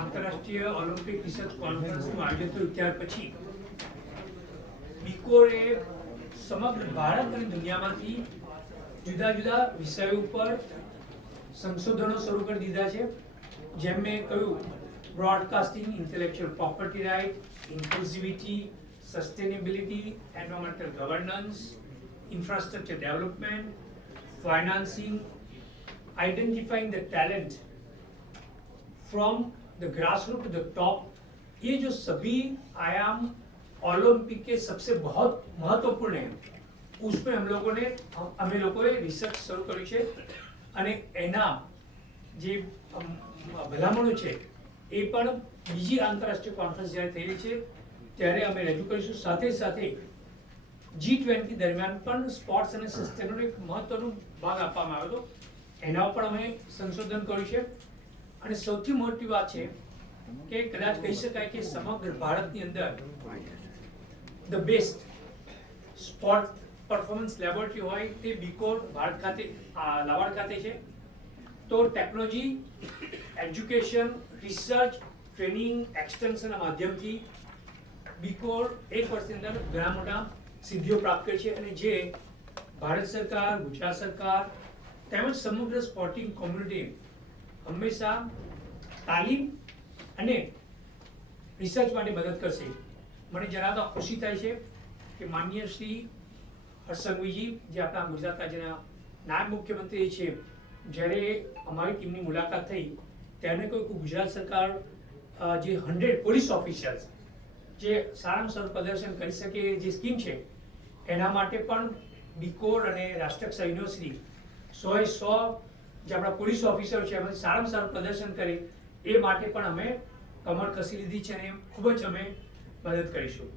આંતરરાષ્ટ્રીય Olympic research કોન્ફરન્સનું આયોજન થયું ત્યાર પછી બીકોરે સમગ્ર ભારત અને દુનિયામાંથી જુદા જુદા વિષયો ઉપર સંશોધનો શરૂ કરી દીધા છે. જેમ મેં કહ્યું, broadcasting, intellectual property right, inclusivity, sustainability, environmental governance, infrastructure development, financing, identifying the talent from the grassroots to the top. ये जो सभी आयाम ओलंपिक के सबसे बहुत महत्वपूर्ण है, उसमें हम लोगों ने रिसर्च शुरू करी है અને એના જે ભલામણો છે એ પણ બીજી આંતરરાષ્ટ્રીય કોન્ફરન્સ જ્યારે થઈ રહી છે ત્યારે અમે રજૂ કરીશું. સાથે સાથે G20 દરમિયાન પણ સ્પોર્ટ્સ અને સસ્ટેનેબલ એક મહત્વનો ભાગ આપવામાં આવ્યો હતો. એના ઉપર અમે સંશોધન કર્યું છે. અને સૌથી મોટી વાત છે કે કદાચ કહી શકાય કે સમગ્ર ભારતની અંદર the best sport performance laboratory હોય તે બીકોર ભારત ખાતે લાવાડ ખાતે છે. તો ટેકનોલોજી, એજ્યુકેશન, રિસર્ચ, ટ્રેનિંગ, એક્સટેન્શનના માધ્યમથી બીકોર એક વર્ષની અંદર ઘણા મોટા સિદ્ધિઓ પ્રાપ્ત કરી છે. અને જે ભારત સરકાર, ગુજરાત સરકાર તેમજ સમગ્ર સ્પોર્ટિંગ કોમ્યુનિટી હંમેશા તાલીમ અને રિસર્ચ માટે મદદ કરશે. મને જણાવતા ખુશી થાય છે કે માનનીય શ્રી હર્ષ સંઘવીજી, જે આપણા ગુજરાત રાજ્યના નાયબ મુખ્યમંત્રી છે, જ્યારે અમારી ટીમની મુલાકાત થઈ તેમણે કહ્યું કે ગુજરાત સરકાર જે 100 પોલીસ ઓફિસર્સ જે સારામાં સારું પ્રદર્શન કરી શકે જે સ્કીમ છે એના માટે પણ બીકોર અને રાષ્ટ્રકક્ષા યુનિવર્સિટી 100 જે આપણા પોલીસ ઓફિસર છે એમાં સારામાં સારું પ્રદર્શન કરે એ માટે પણ અમે કમર કસી લીધી છે અને ખૂબ જ અમે મદદ કરીશું.